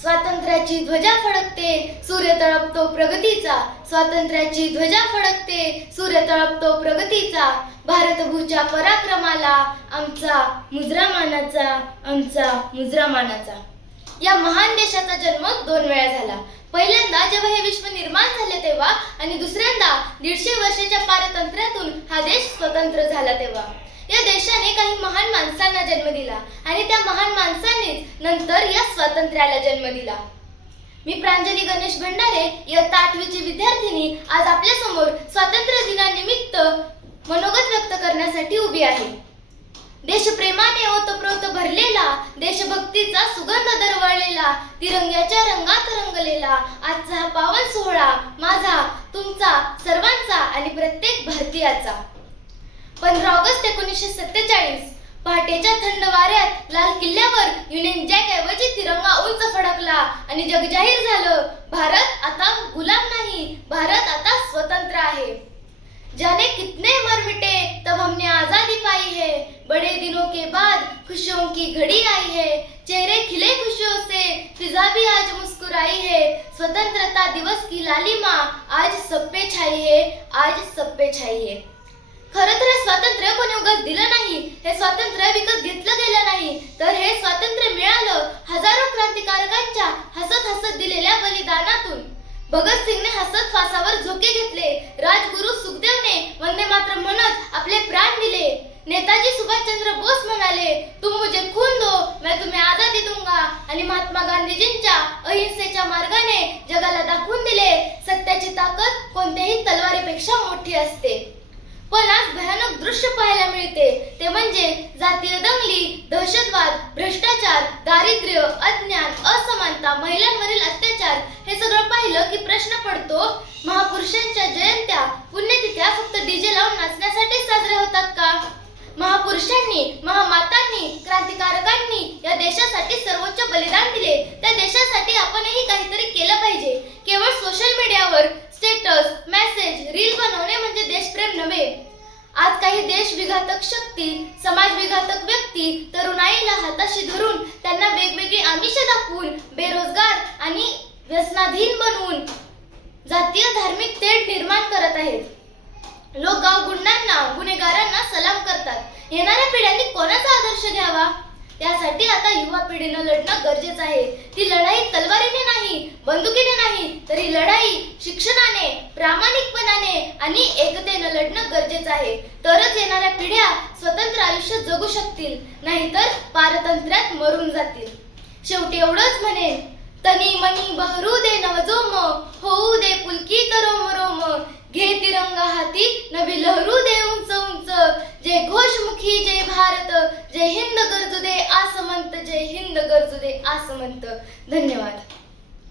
स्वातंत्र्याची ध्वजा फडकते सूर्य तळपतो प्रगतीचा. स्वातंत्र्याची ध्वजा फडकते सूर्य तळपतो प्रगतीचा. भारतभूच्या पराक्रमाला आमचा मुजरा मानाचा आमचा मुजरा मानाचा या महान देशाचा जन्म दोन वेळा झाला. पहिल्यांदा जेव्हा हे विश्व निर्माण झाले तेव्हा आणि दुसऱ्यांदा दीडशे वर्षाच्या पारतंत्र्यातून हा देश स्वतंत्र झाला तेव्हा. त्याने काही महान माणसांना जन्म दिला आणि त्या महान माणसांनीच नंतर या स्वातंत्र्याला जन्म दिला. मी प्रांजली गणेश भंडारे इयत्ता आठवीची विद्यार्थिनी आज आपल्यासमोर स्वातंत्र्य दिनानिमित्त मनोगत व्यक्त करण्यासाठी उभी आहे. देशप्रेमाने ओतप्रोत भरलेला देशभक्तीचा सुगंध दरवळलेला तिरंग्याच्या रंगात रंगलेला आजचा हा पावन सोहळा माझा तुमचा सर्वांचा आणि प्रत्येक भारतीयाचा. पंधरा ऑगस्ट एकोणीसशे सत्तेचाळीस. पहाटेच्या थंड वाऱ्यात लाल किल्ल्यावर युनियन जॅक ऐवजी तिरंगा उंच फडकला आणि जग जाहीर झालं. भारत आता गुलाम नाही भारत आता स्वतंत्र आहे. जाने कितने मर मिटे तब हमने आजादी पाई है. बड़े दिनों के बाद खुशियों की घड़ी आई है. चेहरे खिले खुशियों से फिजा भी आज मुस्कुराई है. स्वतंत्रता दिवस की लालिमा आज सब पे छाई है आज सब पे छाई है। खरं तर हे स्वातंत्र्य कोणी उगाच दिलं नाही हे स्वातंत्र्य विकत घेतलं गेलं नाही. तर हे स्वातंत्र्य मिळालं हजारो क्रांतिकारकांच्या हसत हसत दिलेल्या बलिदानातून. भगतसिंगने हसत फासावर झोके घेतले. राजगुरु सुखदेवने वंदे मात्र म्हणत आपले प्राण दिले. नेताजी सुभाषचंद्र बोस म्हणाले तुम मुझे खून दो मैं तुम्हें आजादी दूंगा. आणि महात्मा गांधीजींच्या अहिंसेच्या मार्गाने जगाला दाखवून दिले. सत्याची ताकद कोणत्याही तलवारीपेक्षा मोठी असते. पण आज भयानक दृश्य पाहायला मिळते. ते म्हणजे जातीय दंगली दहशतवाद भ्रष्टाचार दारिद्र्य अज्ञान असमानता महिलांवरील अत्याचार हे सगळं पाहिलं की प्रश्न पडतो महापुरुषांच्या जयंत्या पुण्यतिथ्या फक्त डीजे लावून नाचण्यासाठी साजऱ्या होतात का? महापुरुषांनी महामातांनी क्रांतिकारकांनी या देशासाठी सर्वोच्च बलिदान दिले. त्या नव्हे. आज काही देश विघातक शक्ती समाज विघातक व्यक्ती तरुणाईला हाताशी धरून त्यांना वेगवेगळी आमिष दाखवून बेरोजगार आणि व्यसनाधीन बनवून जातीय धार्मिक तेढ निर्माण करत आहेत. लोक गाव गुंडांना गुन्हेगारांना सलाम करतात. येणाऱ्या पिढ्यांनी कोणाचा आदर्श घ्यावा? त्यासाठी आता युवा पिढीनं लढणं गरजेचं आहे. ती लढाई तलवारीने नाही बंदुकीने नाही तरी लढाई शिक्षणाने प्रामाणिक आणि एकतेनं लढणं गरजेचं आहे. तरच येणाऱ्या पिढ्या स्वतंत्र आयुष्य जगू शकतील नाहीतर पारतंत्र्यात मरून जातील. शेवटी एवढंच म्हणेन तनी मनी बहरू दे नवजोम होऊ दे पुलकी मरो रोम घे तिरंगा हाती नवी लहरू दे उंच उंच. जय घोषमुखी जय भारत. जय हिंद गरजू दे आसमंत जय हिंद गरजू दे आसमंत. धन्यवाद.